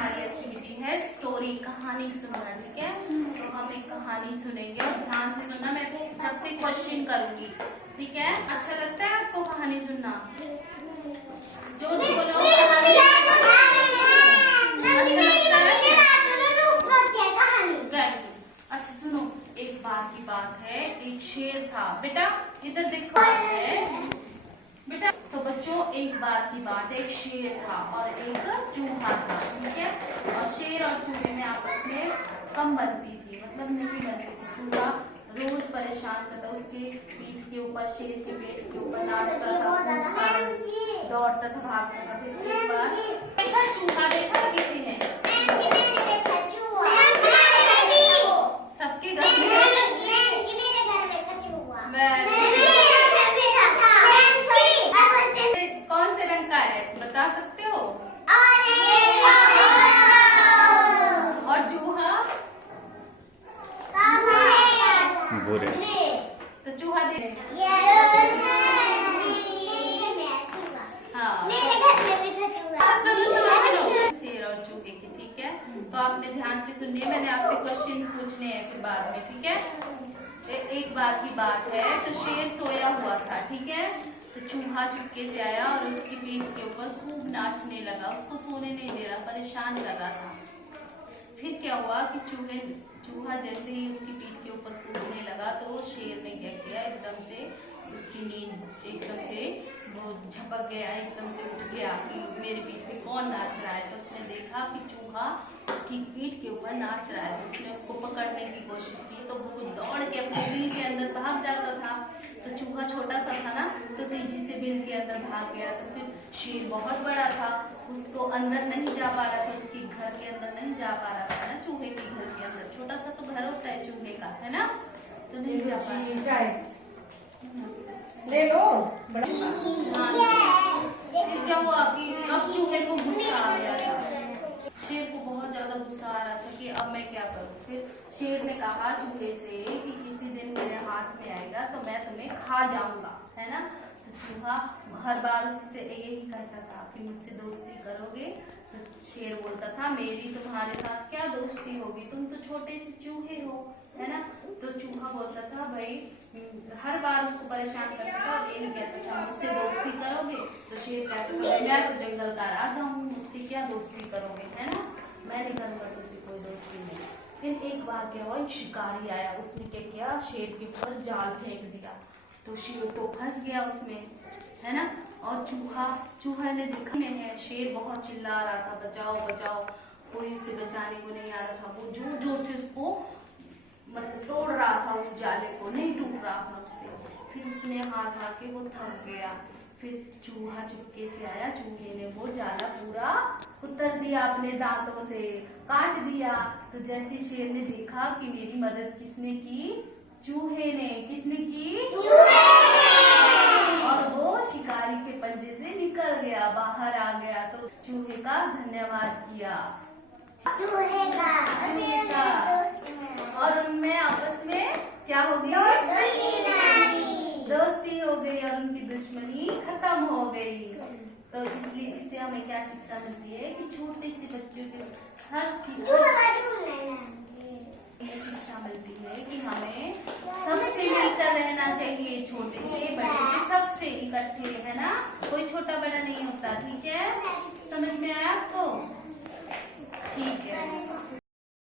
हमारी एक्टिविटी है स्टोरी, कहानी सुनना। ठीक है, तो हम एक कहानी सुनेंगे और ध्यान से सुनना। मैं सबसे क्वेश्चन करूंगी। ठीक है, अच्छा लगता है आपको कहानी सुनना? जोर से बोलो कहानी। अच्छा लगता है? अच्छा सुनो, एक बार की बात है, एक शेर था। बेटा इधर देखो है बेटा। तो बच्चों, एक बार की बात है, एक शेर था और एक चूहा था। ठीक है, और शेर और चूहे में आपस में कम बनती थी, मतलब नहीं बनती थी। चूहा रोज परेशान करता, उसके पीठ के ऊपर, शेर के पेट के ऊपर नाचता था, दौड़ता था, भागता था। फिर एक बार देखा चूहा, देखा किसी ने? सबके घर में कौन से रंग का है बता सकते हो? और चूहा भूरे। तो चूहा हाँ, सुनो शेर और चूहे की। ठीक है, तो आपने ध्यान से सुनिए, मैंने आपसे क्वेश्चन पूछने हैं फिर बाद में। ठीक है, एक बार की बात है, तो शेर सोया हुआ था। ठीक है, तो चूहा चुपके से आया और उसकी पीठ के ऊपर खूब नाचने लगा, उसको सोने नहीं दे रहा, परेशान कर रहा था। फिर क्या हुआ कि चूहा जैसे ही उसकी पीठ के ऊपर कूदने लगा, तो शेर ने क्या किया, एकदम से उसकी नींद एकदम से वो झपक गया, एकदम से उठ गया कि मेरी पीठ पे कौन नाच रहा है। तो उसने देखा कि चूहा उसकी पीठ के ऊपर नाच रहा है, तो उसने उसको पकड़ने की कोशिश की, तो वो दौड़ के अपने बिल के अंदर भाग जाता था। तो चूहा छोटा सा था ना, तो तेजी से बिल के अंदर भाग गया। तो फिर शेर बहुत बड़ा था, उसको अंदर नहीं जा पा रहा था, उसके घर के अंदर नहीं जा पा रहा था ना, चूहे के घर के अंदर। छोटा सा तो घर होता है चूहे का, है ना, तो नहीं जा पा रहा। ले लो। फिर क्या हुआ कि अब चूहे को गुस्सा आ गया था, शेर को बहुत ज्यादा गुस्सा आ रहा था कि अब मैं क्या करूं। फिर शेर ने कहा चूहे से कि किसी दिन मेरे हाथ में आएगा तो मैं तुम्हें खा जाऊंगा, है ना। तो चूहा हर बार उससे यही कहता था कि मुझसे दोस्ती करोगे? तो शेर बोलता था मेरी तुम्हारे साथ क्या दोस्ती होगी, तुम तो छोटे से चूहे हो, है ना। तो चूहा बोलता था भाई, हर बार उसको परेशान करता था और यही कहता था मुझसे दोस्ती करोगे? तो शेर कहता था मैं तो जंगल का राजा हूँ, मुझसे क्या दोस्ती करोगे, है ना, मैं नहीं करूंगा तुमसे कोई दोस्ती नहीं। फिर एक बार क्या हुआ, एक शिकारी आया, उसने क्या किया, शेर के ऊपर जाल फेंक दिया, तो शेर तो फंस गया उसमें, है ना। और चूहा ने देखा में है, शेर बहुत चिल्ला रहा था बचाओ बचाओ, कोई उसे बचाने को नहीं आ रहा था। वो जोर जोर से उसको मतलब तोड़ रहा था, उस जाले को नहीं टूट रहा था उससे। फिर उसने हार के वो थक गया। फिर चूहा चुपके से आया, चूहे ने वो जाला पूरा कुतर दिया, अपने दांतों से काट दिया। तो जैसे शेर ने देखा कि मेरी मदद किसने की, चूहे ने। किसने की? और वो शिकारी के पंजे से निकल गया, बाहर आ गया। तो चूहे का धन्यवाद किया, चूहे का। और उनमें आपस में क्या हो गई, दोस्ती हो गई और उनकी दुश्मनी खत्म हो गई। तो इसलिए इससे हमें क्या शिक्षा मिलती है कि छोटे से बच्चों के हर चीज ये शिक्षा मिलती है कि हमें सबसे मिलकर रहना चाहिए, छोटे से बड़े से सबसे इकट्ठे, है ना, कोई छोटा बड़ा नहीं होता। ठीक है, समझ में आया आपको? ठीक है।